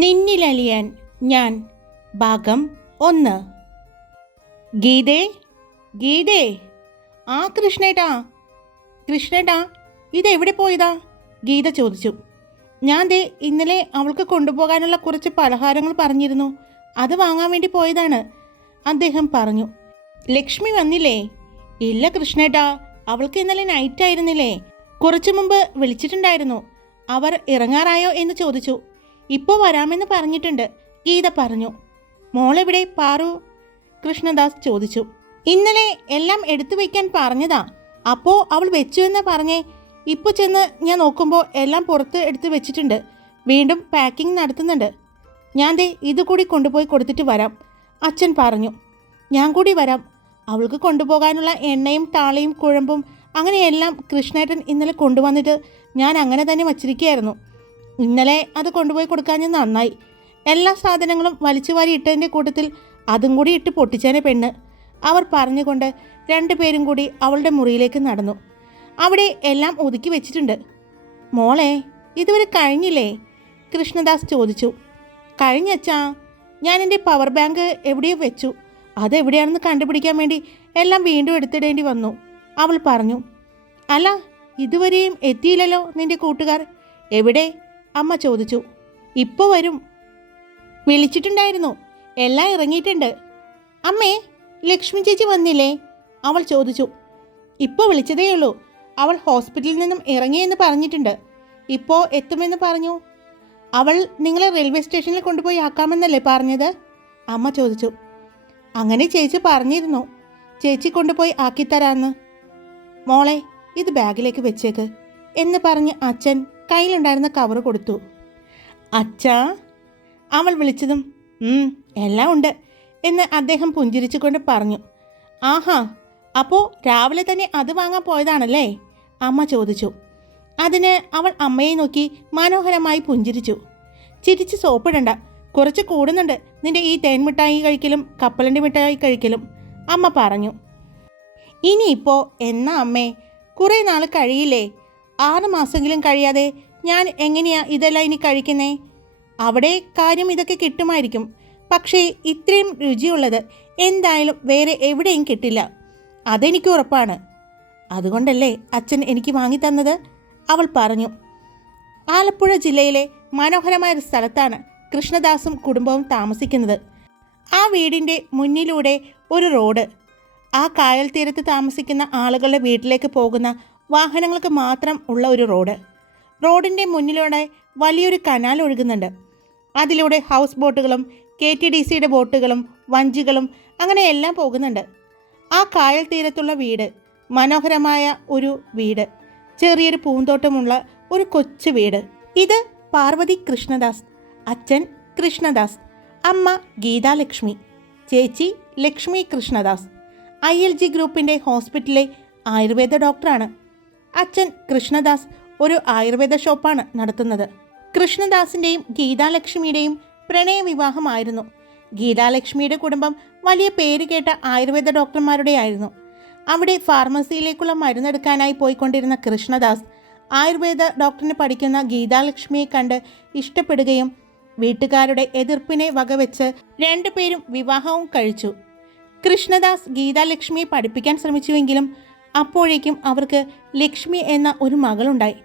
നിന്നിലലിയാൻ ഞാൻ ഭാഗം 1. ഗീതേ, ഗീതേ, ആ കൃഷ്ണേട്ടാ, കൃഷ്ണേട്ടാ, ഇതെവിടെ പോയതാ? ഗീത ചോദിച്ചു. ഞാൻ ദേ ഇന്നലെ അവൾക്ക് കൊണ്ടുപോകാനുള്ള കുറച്ച് പലഹാരങ്ങൾ പറഞ്ഞിരുന്നു, അത് വാങ്ങാൻ വേണ്ടി പോയതാണ്, അദ്ദേഹം പറഞ്ഞു. ലക്ഷ്മി വന്നില്ലേ? ഇല്ല കൃഷ്ണേട്ടാ, അവൾക്ക് ഇന്നലെ നൈറ്റ് ആയിരുന്നില്ലേ? കുറച്ചു മുമ്പ് വിളിച്ചിട്ടുണ്ടായിരുന്നു. അവർ ഇറങ്ങാറായോ എന്ന് ചോദിച്ചു. ഇപ്പോൾ വരാമെന്ന് പറഞ്ഞിട്ടുണ്ട്, ഗീത പറഞ്ഞു. മോളെവിടെ പാറു? കൃഷ്ണദാസ് ചോദിച്ചു. ഇന്നലെ എല്ലാം എടുത്തു വയ്ക്കാൻ പറഞ്ഞതാ, അപ്പോൾ അവൾ വെച്ചു എന്ന് പറഞ്ഞേ. ഇപ്പോൾ ചെന്ന് ഞാൻ നോക്കുമ്പോൾ എല്ലാം പുറത്ത് എടുത്ത് വെച്ചിട്ടുണ്ട്, വീണ്ടും പാക്കിംഗ് നടത്തുന്നുണ്ട്. ഞാൻ ദേ ഇത് കൂടി കൊണ്ടുപോയി കൊടുത്തിട്ട് വരാം, അച്ഛൻ പറഞ്ഞു. ഞാൻ കൂടി വരാം. അവൾക്ക് കൊണ്ടുപോകാനുള്ള എണ്ണയും താളയും കുഴമ്പും അങ്ങനെയെല്ലാം കൃഷ്ണേട്ടൻ ഇന്നലെ കൊണ്ടുവന്നിട്ട് ഞാൻ അങ്ങനെ തന്നെ വച്ചിരിക്കുകയായിരുന്നു. ഇന്നലെ അത് കൊണ്ടുപോയി കൊടുക്കാൻ ഞാൻ നന്നായി. എല്ലാ സാധനങ്ങളും വലിച്ചു വാരി ഇട്ടതിൻ്റെ കൂട്ടത്തിൽ അതും കൂടി ഇട്ട് പൊട്ടിച്ചേനെ പെണ്ണ്, അവർ പറഞ്ഞുകൊണ്ട് രണ്ടുപേരും കൂടി അവളുടെ മുറിയിലേക്ക് നടന്നു. അവിടെ എല്ലാം ഒതുക്കി വെച്ചിട്ടുണ്ട്. മോളെ, ഇതുവരെ കഴിഞ്ഞില്ലേ? കൃഷ്ണദാസ് ചോദിച്ചു. കഴിഞ്ഞച്ചാ, ഞാൻ എൻ്റെ പവർ ബാങ്ക് എവിടെയോ വെച്ചു, അതെവിടെയാണെന്ന് കണ്ടുപിടിക്കാൻ വേണ്ടി എല്ലാം വീണ്ടും എടുത്തിടേണ്ടി വന്നു, അവൾ പറഞ്ഞു. അല്ല, ഇതുവരെയും എത്തിയില്ലല്ലോ നിൻ്റെ കൂട്ടുകാർ? എവിടെ? അമ്മ ചോദിച്ചു. ഇപ്പോൾ വരും, വിളിച്ചിട്ടുണ്ടായിരുന്നു, എല്ലാം ഇറങ്ങിയിട്ടുണ്ട്. അമ്മേ, ലക്ഷ്മി ചേച്ചി വന്നില്ലേ? അവൾ ചോദിച്ചു. ഇപ്പോൾ വിളിച്ചതേയുള്ളൂ, അവൾ ഹോസ്പിറ്റലിൽ നിന്നും ഇറങ്ങിയെന്ന് പറഞ്ഞിട്ടുണ്ട്, ഇപ്പോൾ എത്തുമെന്ന് പറഞ്ഞു. അവൾ നിങ്ങളെ റെയിൽവേ സ്റ്റേഷനിൽ കൊണ്ടുപോയി ആക്കാമെന്നല്ലേ പറഞ്ഞത്? അമ്മ ചോദിച്ചു. അങ്ങനെ ചേച്ചി പറഞ്ഞിരുന്നു, ചേച്ചി കൊണ്ടുപോയി ആക്കിത്തരാമെന്ന്. മോളെ, ഇത് ബാഗിലേക്ക് വെച്ചേക്ക് എന്ന് പറഞ്ഞ് അച്ഛൻ കയ്യിലുണ്ടായിരുന്ന കവർ കൊടുത്തു. അച്ഛാ, അവൾ വിളിച്ചതും എല്ലാം ഉണ്ട് എന്ന് അദ്ദേഹം പുഞ്ചിരിച്ചുകൊണ്ട് പറഞ്ഞു. ആഹാ, അപ്പോൾ രാവിലെ തന്നെ അത് വാങ്ങാൻ പോയതാണല്ലേ? അമ്മ ചോദിച്ചു. അതിന് അവൾ അമ്മയെ നോക്കി മനോഹരമായി പുഞ്ചിരിച്ചു. ചിരിച്ച് സോപ്പിടണ്ട, കുറച്ച് കൂടുന്നുണ്ട് നിന്റെ ഈ തേൻ മിഠായി കഴിക്കലും കപ്പലണ്ടി മിഠായി കഴിക്കലും, അമ്മ പറഞ്ഞു. ഇനിയിപ്പോൾ എന്നാ അമ്മേ, കുറേ നാൾ കഴിയില്ലേ? 6 മാസമെങ്കിലും കഴിയാതെ ഞാൻ എങ്ങനെയാ ഇതെല്ലാം ഇനി കഴിക്കുന്നേ? അവിടെ കാര്യം ഇതൊക്കെ കിട്ടുമായിരിക്കും, പക്ഷേ ഇത്രയും രുചിയുള്ളത് എന്തായാലും വേറെ എവിടെയും കിട്ടില്ല, അതെനിക്ക് ഉറപ്പാണ്. അതുകൊണ്ടല്ലേ അച്ഛൻ എനിക്ക് വാങ്ങിത്തന്നത്, അവൾ പറഞ്ഞു. ആലപ്പുഴ ജില്ലയിലെ മനോഹരമായ ഒരു സ്ഥലത്താണ് കൃഷ്ണദാസും കുടുംബവും താമസിക്കുന്നത്. ആ വീടിൻ്റെ മുന്നിലൂടെ ഒരു റോഡ്, ആ കായൽ തീരത്ത് താമസിക്കുന്ന ആളുകളുടെ വീട്ടിലേക്ക് പോകുന്ന വാഹനങ്ങൾക്ക് മാത്രം ഉള്ള ഒരു റോഡ്. റോഡിൻ്റെ മുന്നിലൂടെ വലിയൊരു കനാൽ ഒഴുകുന്നുണ്ട്. അതിലൂടെ ഹൗസ് ബോട്ടുകളും KTDCയുടെ ബോട്ടുകളും വഞ്ചികളും അങ്ങനെ എല്ലാം പോകുന്നുണ്ട്. ആ കായൽ തീരത്തുള്ള വീട് മനോഹരമായ ഒരു വീട്, ചെറിയൊരു പൂന്തോട്ടമുള്ള ഒരു കൊച്ചു വീട്. ഇത് പാർവതി കൃഷ്ണദാസ്, അച്ഛൻ കൃഷ്ണദാസ്, അമ്മ ഗീതാലക്ഷ്മി, ചേച്ചി ലക്ഷ്മി കൃഷ്ണദാസ്. ILG ഗ്രൂപ്പിൻ്റെ ഹോസ്പിറ്റലിലെ ആയുർവേദ ഡോക്ടറാണ്. അച്ഛൻ കൃഷ്ണദാസ് ഒരു ആയുർവേദ ഷോപ്പാണ് നടത്തുന്നത്. കൃഷ്ണദാസിൻ്റെയും ഗീതാലക്ഷ്മിയുടെയും പ്രണയ വിവാഹമായിരുന്നു. ഗീതാലക്ഷ്മിയുടെ കുടുംബം വലിയ പേര് കേട്ട ആയുർവേദ ഡോക്ടർമാരുടെ ആയിരുന്നു. അവിടെ ഫാർമസിയിലേക്കുള്ള മരുന്നെടുക്കാനായി പോയിക്കൊണ്ടിരുന്ന കൃഷ്ണദാസ് ആയുർവേദ ഡോക്ടറിന് പഠിക്കുന്ന ഗീതാലക്ഷ്മിയെ കണ്ട് ഇഷ്ടപ്പെടുകയും വീട്ടുകാരുടെ എതിർപ്പിനെ വകവെച്ച് രണ്ടുപേരും വിവാഹവും കഴിച്ചു. കൃഷ്ണദാസ് ഗീതാലക്ഷ്മിയെ പഠിപ്പിക്കാൻ ശ്രമിച്ചുവെങ്കിലും അപ്പോഴേക്കും അവർക്ക് ലക്ഷ്മി എന്ന ഒരു മകളുണ്ടായി.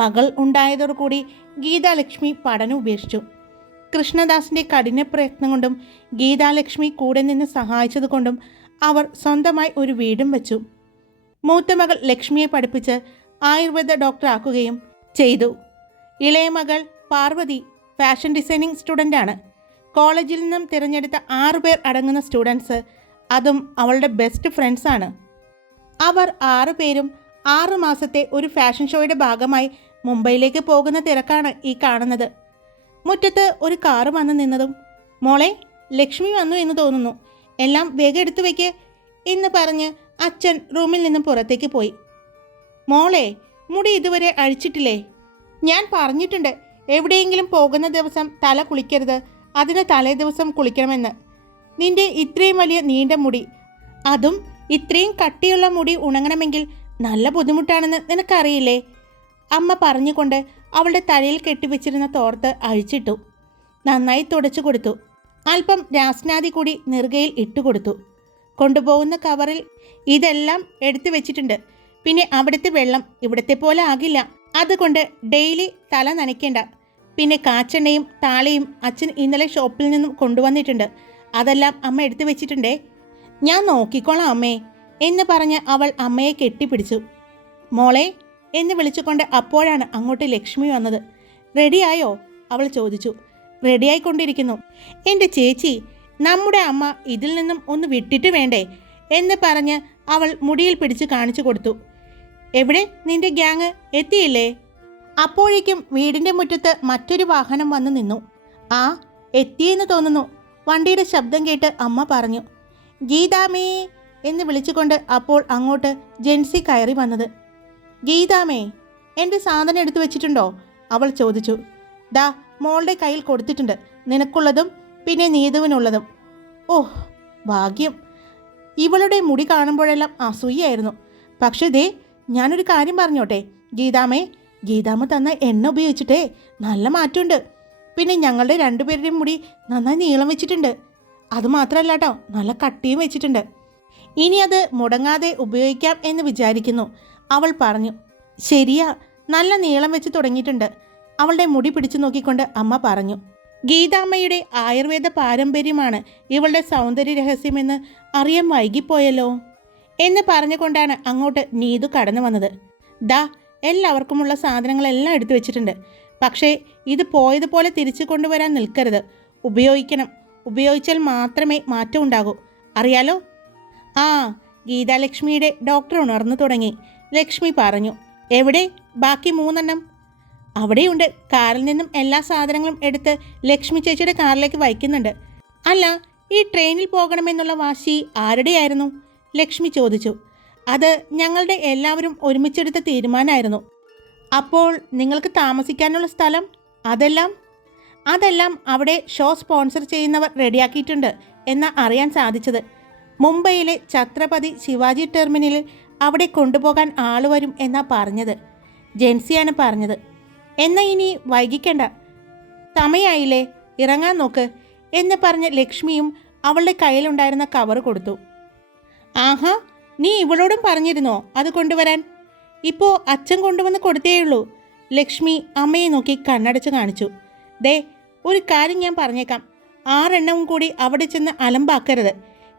മകൾ ഉണ്ടായതോടുകൂടി ഗീതാലക്ഷ്മി പഠനം ഉപേക്ഷിച്ചു. കൃഷ്ണദാസിൻ്റെ കഠിന പ്രയത്നം കൊണ്ടും ഗീതാലക്ഷ്മി കൂടെ നിന്ന് സഹായിച്ചതുകൊണ്ടും അവർ സ്വന്തമായി ഒരു വീടും വെച്ചു. മൂത്ത മകൾ ലക്ഷ്മിയെ പഠിപ്പിച്ച് ആയുർവേദ ഡോക്ടറാക്കുകയും ചെയ്തു. ഇളയ മകൾ പാർവതി ഫാഷൻ ഡിസൈനിങ് സ്റ്റുഡൻ്റാണ്. കോളേജിൽ നിന്നും തിരഞ്ഞെടുത്ത 6 പേർ അടങ്ങുന്ന സ്റ്റുഡൻസ്, അതും അവളുടെ ബെസ്റ്റ് ഫ്രണ്ട്സാണ്. അവർ 6 പേരും 6 മാസത്തെ ഒരു ഫാഷൻ ഷോയുടെ ഭാഗമായി മുംബൈയിലേക്ക് പോകുന്ന തിരക്കാണ് ഈ കാണുന്നത്. മുറ്റത്ത് ഒരു കാറ് വന്ന് നിന്നതും, മോളെ, ലക്ഷ്മി വന്നു എന്ന് തോന്നുന്നു, എല്ലാം വേഗം എടുത്തു വയ്ക്ക് എന്ന് പറഞ്ഞ് അച്ഛൻ റൂമിൽ നിന്നും പുറത്തേക്ക് പോയി. മോളെ, മുടി ഇതുവരെ അഴിച്ചിട്ടില്ലേ? ഞാൻ പറഞ്ഞിട്ടുണ്ട്, എവിടെയെങ്കിലും പോകുന്ന ദിവസം തല കുളിക്കരുത്, അതിന് തലേ ദിവസം കുളിക്കണമെന്ന്. നിന്റെ ഇത്രയും വലിയ നീണ്ട മുടി, അതും ഇത്രയും കട്ടിയുള്ള മുടി ഉണങ്ങണമെങ്കിൽ നല്ല ബുദ്ധിമുട്ടാണെന്ന് നിനക്കറിയില്ലേ? അമ്മ പറഞ്ഞുകൊണ്ട് അവളുടെ തലയിൽ കെട്ടിവെച്ചിരുന്ന തോർത്ത് അഴിച്ചിട്ടു. നന്നായി തുടച്ചു കൊടുത്തു. അല്പം രാസ്നാദി കൂടി നെറുകയിൽ ഇട്ടുകൊടുത്തു. കൊണ്ടുപോകുന്ന കവറിൽ ഇതെല്ലാം എടുത്തു വെച്ചിട്ടുണ്ട്. പിന്നെ അവിടുത്തെ വെള്ളം ഇവിടുത്തെ പോലെ ആകില്ല. അതുകൊണ്ട് ഡെയിലി തല നനയ്ക്കേണ്ട. പിന്നെ കാച്ചെണ്ണയും താളിയും അച്ഛൻ ഇന്നലെ ഷോപ്പിൽ നിന്നും കൊണ്ടുവന്നിട്ടുണ്ട്. അതെല്ലാം അമ്മ എടുത്തു വെച്ചിട്ടുണ്ടേ. ഞാൻ നോക്കിക്കോളാം അമ്മേ എന്ന് പറഞ്ഞ് അവൾ അമ്മയെ കെട്ടിപ്പിടിച്ചു. മോളെ എന്ന് വിളിച്ചുകൊണ്ട് അപ്പോഴാണ് അങ്ങോട്ട് ലക്ഷ്മി വന്നത്. റെഡിയായോ? അവൾ ചോദിച്ചു. റെഡിയായിക്കൊണ്ടിരിക്കുന്നു. എൻ്റെ ചേച്ചി, നമ്മുടെ അമ്മ ഇതിൽ നിന്നും ഒന്ന് വിട്ടിട്ട് വേണ്ടേ എന്ന് പറഞ്ഞ് അവൾ മുടിയിൽ പിടിച്ച് കാണിച്ചു കൊടുത്തു. എവിടെ നിന്റെ ഗ്യാങ് എത്തിയില്ലേ? അപ്പോഴേക്കും വീടിൻ്റെ മുറ്റത്ത് മറ്റൊരു വാഹനം വന്നു നിന്നു. ആ എത്തിയെന്ന് തോന്നുന്നു. വണ്ടിയുടെ ശബ്ദം കേട്ട് അമ്മ പറഞ്ഞു. ഗീതാമേ എന്ന് വിളിച്ചുകൊണ്ട് അപ്പോൾ അങ്ങോട്ട് ജെൻസി കയറി വന്നത്. ഗീതാമേ, എൻ്റെ സാധനം എടുത്തു വെച്ചിട്ടുണ്ടോ? അവൾ ചോദിച്ചു. ദാ മോളുടെ കയ്യിൽ കൊടുത്തിട്ടുണ്ട്. നിനക്കുള്ളതും പിന്നെ നീതുവിനുള്ളതും. ഓഹ് ഭാഗ്യം. ഇവളുടെ മുടി കാണുമ്പോഴെല്ലാം അസൂയായിരുന്നു. പക്ഷേ ദേ, ഞാനൊരു കാര്യം പറഞ്ഞോട്ടെ ഗീതാമേ, ഗീതാമ്മ തന്ന എണ്ണ ഉപയോഗിച്ചിട്ടേ നല്ല മാറ്റമുണ്ട്. പിന്നെ ഞങ്ങളുടെ രണ്ടുപേരുടെയും മുടി നന്നായി നീളം വെച്ചിട്ടുണ്ട്. അതുമാത്രമല്ല കേട്ടോ, നല്ല കട്ടിയും വെച്ചിട്ടുണ്ട്. ഇനി അത് മുടങ്ങാതെ ഉപയോഗിക്കാം എന്ന് വിചാരിക്കുന്നു, അവൾ പറഞ്ഞു. ശരിയാ, നല്ല നീളം വെച്ച് തുടങ്ങിയിട്ടുണ്ട്, അവളുടെ മുടി പിടിച്ചു നോക്കിക്കൊണ്ട് അമ്മ പറഞ്ഞു. ഗീതാമ്മയുടെ ആയുർവേദ പാരമ്പര്യമാണ് ഇവളുടെ സൗന്ദര്യ രഹസ്യമെന്ന് അറിയാൻ വൈകിപ്പോയല്ലോ എന്ന് പറഞ്ഞുകൊണ്ടാണ് അങ്ങോട്ട് നീതു കടന്നു വന്നത്. ദാ എല്ലാവർക്കുമുള്ള സാധനങ്ങളെല്ലാം എടുത്തു വെച്ചിട്ടുണ്ട്. പക്ഷേ ഇത് പോയതുപോലെ തിരിച്ചു കൊണ്ടുവരാൻ നിൽക്കരുത്. ഉപയോഗിക്കണം. ഉപയോഗിച്ചാൽ മാത്രമേ മാറ്റം ഉണ്ടാകൂ. അറിയാലോ? ആ, ഗീതാലക്ഷ്മിയുടെ ഡോക്ടർ ഉണർന്നു തുടങ്ങി. ലക്ഷ്മി പറഞ്ഞു. എവിടെ ബാക്കി 3 എണ്ണം? അവിടെയുണ്ട്. കാറിൽ നിന്നും എല്ലാ സാധനങ്ങളും എടുത്ത് ലക്ഷ്മി ചേച്ചിയുടെ കാറിലേക്ക് വയ്ക്കുന്നുണ്ട്. അല്ല, ഈ ട്രെയിനിൽ പോകണമെന്നുള്ള വാശി ആരുടെയായിരുന്നു? ലക്ഷ്മി ചോദിച്ചു. അത് ഞങ്ങളുടെ എല്ലാവരും ഒരുമിച്ചെടുത്ത തീരുമാനമായിരുന്നു. അപ്പോൾ നിങ്ങൾക്ക് താമസിക്കാനുള്ള സ്ഥലം അതെല്ലാം അവിടെ ഷോ സ്പോൺസർ ചെയ്യുന്നവർ റെഡിയാക്കിയിട്ടുണ്ട് എന്ന് അറിയാൻ സാധിച്ചത്. മുംബൈയിലെ ഛത്രപതി ശിവാജി ടെർമിനലിൽ അവിടെ കൊണ്ടുപോകാൻ ആൾ വരും എന്നാ പറഞ്ഞത്. ജെൻസിയാണ് പറഞ്ഞത്. എന്നാൽ ഇനി വൈകിക്കണ്ട, സമയമായില്ലേ, ഇറങ്ങാൻ നോക്ക് എന്ന് പറഞ്ഞ് ലക്ഷ്മിയും അവളുടെ കയ്യിലുണ്ടായിരുന്ന കവർ കൊടുത്തു. ആഹാ, നീ ഇവളോടും പറഞ്ഞിരുന്നോ അത് കൊണ്ടുവരാൻ? ഇപ്പോൾ അച്ഛൻ കൊണ്ടുവന്ന് കൊടുത്തേയുള്ളൂ. ലക്ഷ്മി അമ്മയെ നോക്കി കണ്ണടച്ച് കാണിച്ചു. ദേ, ഒരു കാര്യം ഞാൻ പറഞ്ഞേക്കാം. 6 എണ്ണവും കൂടി അവിടെ ചെന്ന് അലമ്പാക്കരുത്.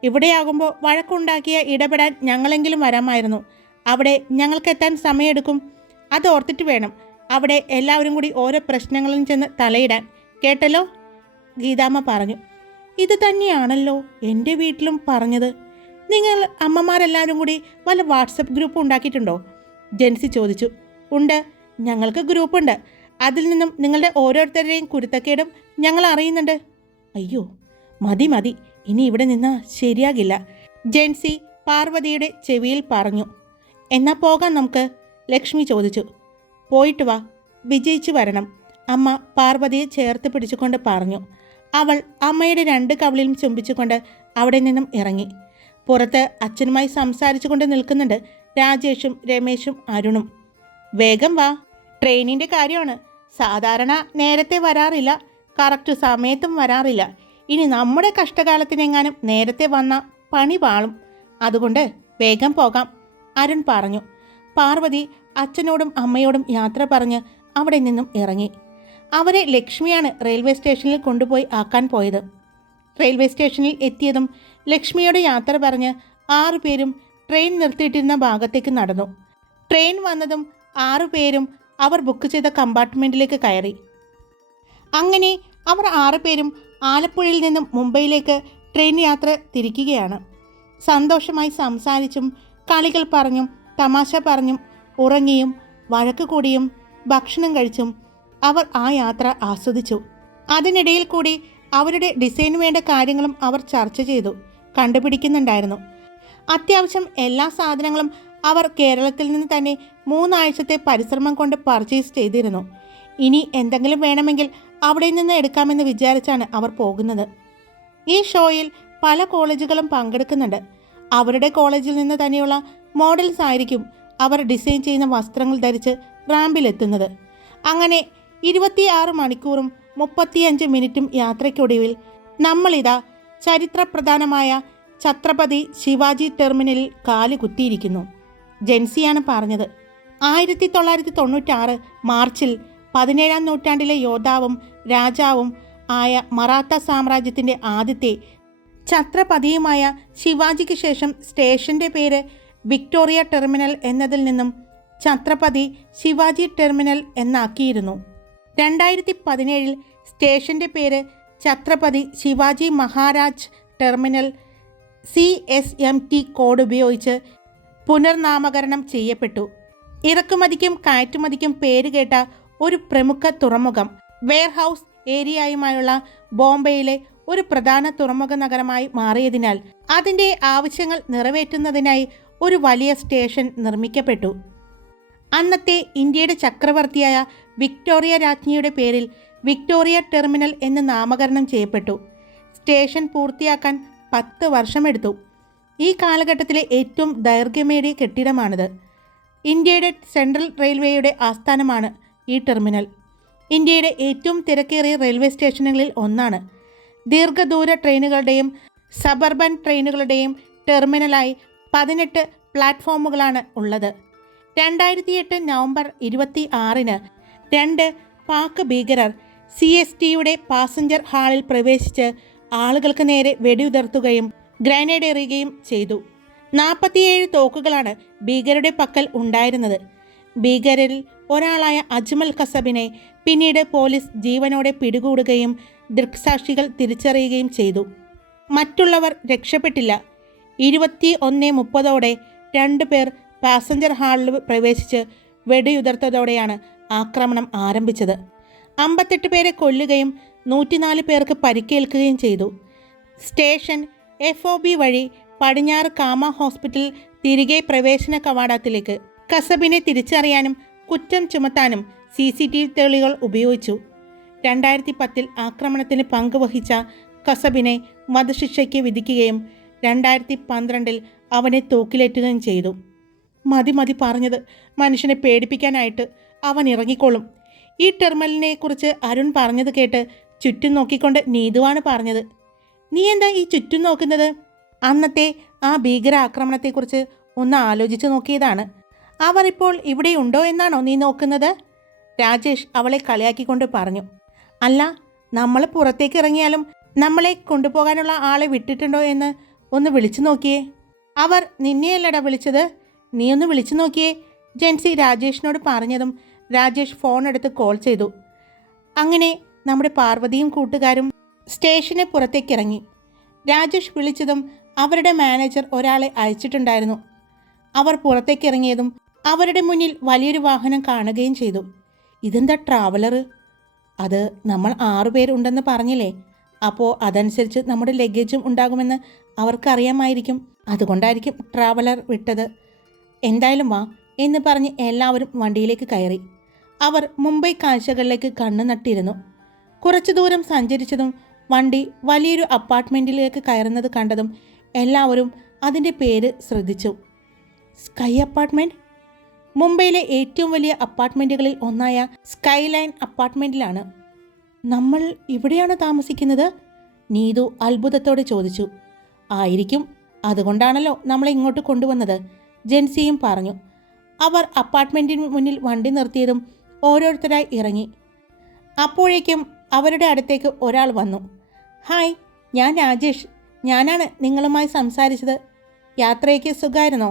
ഇവിടെയാകുമ്പോൾ വഴക്കുണ്ടാക്കിയ ഇടപെടാൻ ഞങ്ങളെങ്കിലും വരാമായിരുന്നു. അവിടെ ഞങ്ങൾക്കെത്താൻ സമയമെടുക്കും. അത് ഓർത്തിട്ട് വേണം അവിടെ എല്ലാവരും കൂടി ഓരോ പ്രശ്നങ്ങളും ചെന്ന് തലയിടാൻ. കേട്ടല്ലോ? ഗീതാമ്മ പറഞ്ഞു. ഇത് തന്നെയാണല്ലോ എൻ്റെ വീട്ടിലും പറഞ്ഞത്. നിങ്ങൾ അമ്മമാരെല്ലാവരും കൂടി വല്ല വാട്സപ്പ് ഗ്രൂപ്പ് ഉണ്ടാക്കിയിട്ടുണ്ടോ? ജെൻസി ചോദിച്ചു. ഉണ്ട്, ഞങ്ങൾക്ക് ഗ്രൂപ്പുണ്ട്. അതിൽ നിന്നും നിങ്ങളുടെ ഓരോരുത്തരുടെയും കുരുത്തക്കേടും ഞങ്ങൾ അറിയുന്നുണ്ട്. അയ്യോ മതി, ഇനി ഇവിടെ നിന്നാൽ ശരിയാകില്ല, ജെൻസി പാർവതിയുടെ ചെവിയിൽ പറഞ്ഞു. എന്നാ പോകാം നമുക്ക്? ലക്ഷ്മി ചോദിച്ചു. പോയിട്ട് വാ, വിജയിച്ചു വരണം, അമ്മ പാർവതിയെ ചേർത്ത് പിടിച്ചുകൊണ്ട് പറഞ്ഞു. അവൾ അമ്മയുടെ 2 കവിളിലും ചുംബിച്ചുകൊണ്ട് അവിടെ നിന്നും ഇറങ്ങി. പുറത്ത് അച്ഛനുമായി സംസാരിച്ചു കൊണ്ട് നിൽക്കുന്നുണ്ട് രാജേഷും രമേശും അരുണും. വേഗം വാ, ട്രെയിനിൻ്റെ കാര്യമാണ്. സാധാരണ നേരത്തെ വരാറില്ല, കറക്റ്റ് സമയത്തും വരാറില്ല. ഇനി നമ്മുടെ കഷ്ടകാലത്തിനെങ്ങാനും നേരത്തെ വന്ന പണി പാളും. അതുകൊണ്ട് വേഗം പോകാം, അരുൺ പറഞ്ഞു. പാർവതി അച്ഛനോടും അമ്മയോടും യാത്ര പറഞ്ഞ് അവിടെ നിന്നും ഇറങ്ങി. അവരെ ലക്ഷ്മിയാണ് റെയിൽവേ സ്റ്റേഷനിൽ കൊണ്ടുപോയി ആക്കാൻ പോയത്. റെയിൽവേ സ്റ്റേഷനിൽ എത്തിയതും ലക്ഷ്മിയോട് യാത്ര പറഞ്ഞ് 6 പേരും ട്രെയിൻ നിർത്തിയിട്ടിരുന്ന ഭാഗത്തേക്ക് നടന്നു. ട്രെയിൻ വന്നതും 6 പേരും അവർ ബുക്ക് ചെയ്ത കമ്പാർട്ട്മെൻറ്റിലേക്ക് കയറി. അങ്ങനെ അവർ 6 പേരും ആലപ്പുഴയിൽ നിന്നും മുംബൈയിലേക്ക് ട്രെയിൻ യാത്ര തിരിക്കുകയാണ്. സന്തോഷമായി സംസാരിച്ചും കളികൾ പറഞ്ഞും തമാശ പറഞ്ഞും ഉറങ്ങിയും വഴക്ക് കൂടിയും ഭക്ഷണം കഴിച്ചും അവർ ആ യാത്ര ആസ്വദിച്ചു. അതിനിടയിൽ കൂടി അവരുടെ ഡിസൈന് വേണ്ട കാര്യങ്ങളും അവർ ചർച്ച ചെയ്തു, കണ്ടുപിടിക്കുന്നുണ്ടായിരുന്നു. അത്യാവശ്യം എല്ലാ സാധനങ്ങളും അവർ കേരളത്തിൽ നിന്ന് തന്നെ 3 ആഴ്ചത്തെ പരിശ്രമം കൊണ്ട് പർച്ചേസ് ചെയ്തിരുന്നു. ഇനി എന്തെങ്കിലും വേണമെങ്കിൽ അവിടെ നിന്ന് എടുക്കാമെന്ന് വിചാരിച്ചാണ് അവർ പോകുന്നത്. ഈ ഷോയിൽ പല കോളേജുകളും പങ്കെടുക്കുന്നുണ്ട്. അവരുടെ കോളേജിൽ നിന്ന് തന്നെയുള്ള മോഡൽസ് ആയിരിക്കും അവർ ഡിസൈൻ ചെയ്യുന്ന വസ്ത്രങ്ങൾ ധരിച്ച് റാമ്പിലെത്തുന്നത്. അങ്ങനെ 26 മണിക്കൂറും 35 മിനിറ്റും യാത്രയ്ക്കൊടുവിൽ നമ്മളിതാ ചരിത്രപ്രധാനമായ ഛത്രപതി ശിവാജി ടെർമിനലിൽ കാലുകുത്തിയിരിക്കുന്നു. ജെൻസിയാണ് പറഞ്ഞത്. 1996 മാർച്ചിൽ 17-ാം നൂറ്റാണ്ടിലെ യോദ്ധാവും രാജാവും ആയ മറാത്ത സാമ്രാജ്യത്തിൻ്റെ ആദ്യത്തെ ഛത്രപതിയുമായ ശിവാജിക്ക് ശേഷം സ്റ്റേഷൻ്റെ പേര് വിക്ടോറിയ ടെർമിനൽ എന്നതിൽ നിന്നും ഛത്രപതി ശിവാജി ടെർമിനൽ എന്നാക്കിയിരുന്നു. 2017 സ്റ്റേഷൻ്റെ പേര് Chhatrapati Shivaji Maharaj terminal CSMT code ഉപയോഗിച്ച് പുനർനാമകരണം ചെയ്യപ്പെട്ടു. ഇറക്കുമതിക്കും കയറ്റുമതിക്കും പേരുകേട്ട ഒരു പ്രമുഖ തുറമുഖം വെയർഹൗസ് ഏരിയയുമായുള്ള ബോംബെയിലെ ഒരു പ്രധാന തുറമുഖ നഗരമായി മാറിയതിനാൽ അതിൻ്റെ ആവശ്യങ്ങൾ നിറവേറ്റുന്നതിനായി ഒരു വലിയ സ്റ്റേഷൻ നിർമ്മിക്കപ്പെട്ടു. അന്നത്തെ ഇന്ത്യയുടെ ചക്രവർത്തിയായ വിക്ടോറിയ രാജ്ഞിയുടെ പേരിൽ വിക്ടോറിയ ടെർമിനൽ എന്ന് നാമകരണം ചെയ്യപ്പെട്ടു. സ്റ്റേഷൻ പൂർത്തിയാക്കാൻ 10 വർഷമെടുത്തു. ഈ കാലഘട്ടത്തിലെ ഏറ്റവും ദൈർഘ്യമേറിയ കെട്ടിടമാണിത്. ഇന്ത്യയുടെ സെൻട്രൽ റെയിൽവേയുടെ ആസ്ഥാനമാണ് ഈ ടെർമിനൽ. ഇന്ത്യയുടെ ഏറ്റവും തിരക്കേറിയ റെയിൽവേ സ്റ്റേഷനുകളിൽ ഒന്നാണ്. ദീർഘദൂര ട്രെയിനുകളുടെയും സബർബൻ ട്രെയിനുകളുടെയും ടെർമിനലായി 18 പ്ലാറ്റ്ഫോമുകളാണ് ഉള്ളത്. 2008 നവംബർ 26-ന് 2 പാക് ഭീകരർ CSTയുടെ പാസഞ്ചർ ഹാളിൽ പ്രവേശിച്ച് ആളുകൾക്ക് നേരെ വെടിയുതിർത്തുകയും ഗ്രനേഡ് എറിയുകയും ചെയ്തു. 47 തോക്കുകളാണ് ഭീകരരുടെ പക്കൽ ഉണ്ടായിരുന്നത്. ഭീകരരിൽ ഒരാളായ അജ്മൽ കസബിനെ പിന്നീട് പോലീസ് ജീവനോടെ പിടികൂടുകയും ദൃക്സാക്ഷികൾ തിരിച്ചറിയുകയും ചെയ്തു. മറ്റുള്ളവർ രക്ഷപ്പെട്ടില്ല. 21:30 2 പേർ പാസഞ്ചർ ഹാളിൽ പ്രവേശിച്ച് വെടിയുതിർത്തതോടെയാണ് ആക്രമണം ആരംഭിച്ചത്. 58 പേരെ കൊല്ലുകയും 104 പേർക്ക് പരിക്കേൽക്കുകയും ചെയ്തു. സ്റ്റേഷൻ FOB വഴി പടിഞ്ഞാറ് കാമ ഹോസ്പിറ്റൽ തിരികെ പ്രവേശന കവാടത്തിലേക്ക് കസബിനെ തിരിച്ചറിയാനും കുറ്റം ചുമത്താനും CCTV തെളിവുകൾ ഉപയോഗിച്ചു. 2010 ആക്രമണത്തിന് പങ്കുവഹിച്ച കസബിനെ വധശിക്ഷയ്ക്ക് വിധിക്കുകയും 2012 അവനെ തൂക്കിലേറ്റുകയും ചെയ്തു. മതി പറഞ്ഞത്. മനുഷ്യനെ പേടിപ്പിക്കാനായിട്ട് അവൻ ഇറങ്ങിക്കോളും. ഈ ടെർമിനലിനെ കുറിച്ച് അരുൺ പറഞ്ഞത് കേട്ട് ചുറ്റും നോക്കിക്കൊണ്ട് നീതുവാണ് പറഞ്ഞത്. നീ എന്താ ഈ ചുറ്റും നോക്കുന്നത്? അന്നത്തെ ആ ഭീകര ആക്രമണത്തെക്കുറിച്ച് ഒന്ന് ആലോചിച്ച് നോക്കിയതാണ്. അവർ ഇപ്പോൾ ഇവിടെയുണ്ടോ എന്നാണോ നീ നോക്കുന്നത്? രാജേഷ് അവളെ കളിയാക്കിക്കൊണ്ട് പറഞ്ഞു. അല്ല, നമ്മൾ പുറത്തേക്ക് ഇറങ്ങിയാലും നമ്മളെ കൊണ്ടുപോകാനുള്ള ആളെ വിട്ടിട്ടുണ്ടോ എന്ന് ഒന്ന് വിളിച്ചു നോക്കിയേ. അവർ നിന്നെയല്ലടാ വിളിച്ചത്, നീ ഒന്ന് വിളിച്ചു നോക്കിയേ. ജെൻസി രാജേഷിനോട് പറഞ്ഞതും രാജേഷ് ഫോൺ എടുത്ത് കോൾ ചെയ്തു. അങ്ങനെ നമ്മുടെ പാർവതിയും കൂട്ടുകാരും സ്റ്റേഷന് പുറത്തേക്കിറങ്ങി. രാജേഷ് വിളിച്ചതും അവരുടെ മാനേജർ ഒരാളെ അയച്ചിട്ടുണ്ടായിരുന്നു. അവർ പുറത്തേക്കിറങ്ങിയതും അവരുടെ മുന്നിൽ വലിയൊരു വാഹനം കാണുകയും ചെയ്തു. ഇതെന്താ ട്രാവലർ? അത് നമ്മൾ 6 പേരുണ്ടെന്ന് പറഞ്ഞില്ലേ, അപ്പോൾ അതനുസരിച്ച് നമ്മുടെ ലഗേജും ഉണ്ടാകുമെന്ന് അവർക്കറിയാമായിരിക്കും. അതുകൊണ്ടായിരിക്കും ട്രാവലർ വിട്ടത്. എന്തായാലും വാ എന്ന് പറഞ്ഞ് എല്ലാവരും വണ്ടിയിലേക്ക് കയറി. അവർ മുംബൈ കാഴ്ചകളിലേക്ക് കണ്ണു നട്ടിരുന്നു. കുറച്ചു ദൂരം സഞ്ചരിച്ചതും വണ്ടി വലിയൊരു അപ്പാർട്ട്മെൻറ്റിലേക്ക് കയറുന്നത് കണ്ടതും എല്ലാവരും അതിൻ്റെ പേര് ശ്രദ്ധിച്ചു. Sky apartment. മുംബൈയിലെ ഏറ്റവും വലിയ അപ്പാർട്ട്മെൻറ്റുകളിൽ ഒന്നായ സ്കൈ ലൈൻ അപ്പാർട്ട്മെൻറ്റിലാണ്. നമ്മൾ ഇവിടെയാണ് താമസിക്കുന്നത്? നീതു അത്ഭുതത്തോടെ ചോദിച്ചു. ആയിരിക്കും, അതുകൊണ്ടാണല്ലോ നമ്മളെ ഇങ്ങോട്ട് കൊണ്ടുവന്നത്, ജെൻസിയും പറഞ്ഞു. അവർ അപ്പാർട്ട്മെൻറ്റിന് മുന്നിൽ വണ്ടി നിർത്തിയതും ഓരോരുത്തരായി ഇറങ്ങി. അപ്പോഴേക്കും അവരുടെ അടുത്തേക്ക് ഒരാൾ വന്നു. ഹായ്, ഞാൻ രാജേഷ്. ഞാനാണ് നിങ്ങളുമായി സംസാരിച്ചത്. യാത്രയ്ക്ക് സുഖമായിരുന്നോ?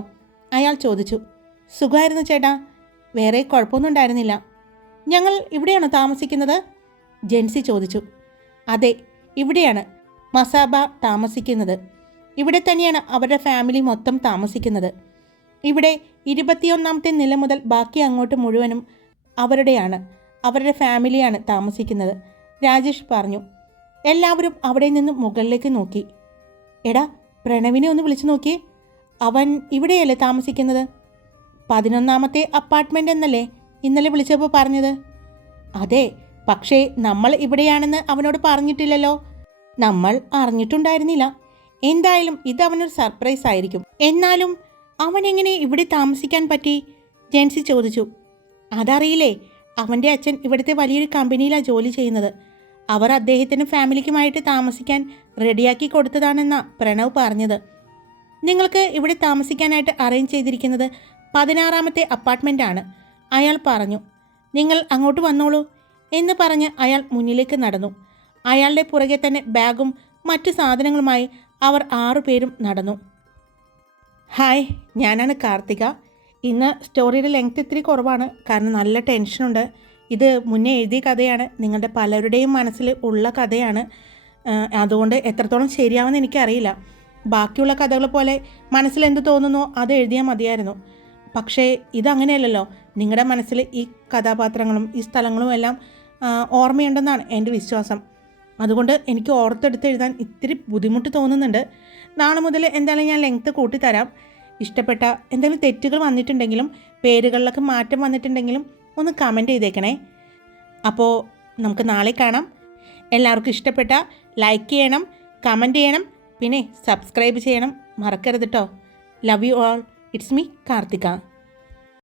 അയാൾ ചോദിച്ചു. സുഖമായിരുന്നു ചേട്ടാ, വേറെ കുഴപ്പമൊന്നും ഉണ്ടായിരുന്നില്ല. ഞങ്ങൾ ഇവിടെയാണോ താമസിക്കുന്നത്? ജെൻസി ചോദിച്ചു. അതെ, ഇവിടെയാണ് മസാബ താമസിക്കുന്നത്. ഇവിടെ തന്നെയാണ് അവരുടെ ഫാമിലി മൊത്തം താമസിക്കുന്നത്. ഇവിടെ 21ാമത്തെ നില മുതൽ ബാക്കി അങ്ങോട്ട് മുഴുവനും അവരുടെയാണ്. അവരുടെ ഫാമിലിയാണ് താമസിക്കുന്നത്, രാജേഷ് പറഞ്ഞു. എല്ലാവരും അവിടെ നിന്ന് മുകളിലേക്ക് നോക്കി. എടാ, പ്രണവിനെ ഒന്ന് വിളിച്ചു നോക്കിയേ. അവൻ ഇവിടെയല്ലേ താമസിക്കുന്നത്? 11ാമത്തെ അപ്പാർട്ട്മെൻ്റ് എന്നല്ലേ ഇന്നലെ വിളിച്ചപ്പോൾ പറഞ്ഞത്? അതെ, പക്ഷേ നമ്മൾ ഇവിടെയാണെന്ന് അവനോട് പറഞ്ഞിട്ടില്ലല്ലോ. നമ്മൾ അറിഞ്ഞിട്ടുണ്ടായിരുന്നില്ല. എന്തായാലും ഇത് അവനൊരു സർപ്രൈസ് ആയിരിക്കും. എന്നാലും അവൻ എങ്ങനെ ഇവിടെ താമസിക്കാൻ പറ്റി? ജെൻസി ചോദിച്ചു. അതറിയില്ലേ, അവൻ്റെ അച്ഛൻ ഇവിടുത്തെ വലിയൊരു കമ്പനിയിലാണ് ജോലി ചെയ്യുന്നത്. അവർ അദ്ദേഹത്തിന് ഫാമിലിക്കുമായിട്ട് താമസിക്കാൻ റെഡിയാക്കി കൊടുത്തതാണെന്നാ പ്രണവ് പറഞ്ഞത്. നിങ്ങൾക്ക് ഇവിടെ താമസിക്കാനായിട്ട് അറേഞ്ച് ചെയ്തിരിക്കുന്നത് 16ാമത്തെ അപ്പാർട്ട്മെൻറ്റാണ്, അയാൾ പറഞ്ഞു. നിങ്ങൾ അങ്ങോട്ട് വന്നോളൂ എന്ന് പറഞ്ഞ് അയാൾ മുന്നിലേക്ക് നടന്നു. അയാളുടെ പുറകെ തന്നെ ബാഗും മറ്റു സാധനങ്ങളുമായി അവർ 6 പേരും നടന്നു. ഹായ്, ഞാനാണ് കാർത്തിക. ഇന്ന് സ്റ്റോറിയുടെ ലെങ്ത് ഇത്തിരി കുറവാണ്, കാരണം നല്ല ടെൻഷനുണ്ട്. ഇത് മുന്നേ എഴുതിയ കഥയാണ്, നിങ്ങളുടെ പലരുടെയും മനസ്സിൽ ഉള്ള കഥയാണ്. അതുകൊണ്ട് എത്രത്തോളം ശരിയാവുമെന്ന് എനിക്കറിയില്ല. ബാക്കിയുള്ള കഥകൾ പോലെ മനസ്സിൽ എന്ത് തോന്നുന്നോ അത് എഴുതിയാൽ മതിയായിരുന്നു. പക്ഷേ ഇതങ്ങനെയല്ലല്ലോ. നിങ്ങളുടെ മനസ്സിൽ ഈ കഥാപാത്രങ്ങളും ഈ സ്ഥലങ്ങളും എല്ലാം ഓർമ്മയുണ്ടെന്നാണ് എൻ്റെ വിശ്വാസം. അതുകൊണ്ട് എനിക്ക് ഓർത്തെടുത്ത് എഴുതാൻ ഇത്തിരി ബുദ്ധിമുട്ട് തോന്നുന്നുണ്ട്. നാളെ മുതൽ എന്തായാലും ഞാൻ ലെങ്ത്ത് കൂട്ടിത്തരാം. ഇഷ്ടപ്പെട്ട എന്തെങ്കിലും തെറ്റുകൾ വന്നിട്ടുണ്ടെങ്കിലും പേരുകളിലൊക്കെ മാറ്റം വന്നിട്ടുണ്ടെങ്കിലും ഒന്ന് കമൻറ്റ് ചെയ്തേക്കണേ. അപ്പോൾ നമുക്ക് നാളെ കാണാം. എല്ലാവർക്കും ഇഷ്ടപ്പെട്ട ലൈക്ക് ചെയ്യണം, കമൻറ്റ് ചെയ്യണം, പിന്നെ സബ്സ്ക്രൈബ് ചെയ്യണം മറക്കരുത് കേട്ടോ. Love you all. It's me Karthika.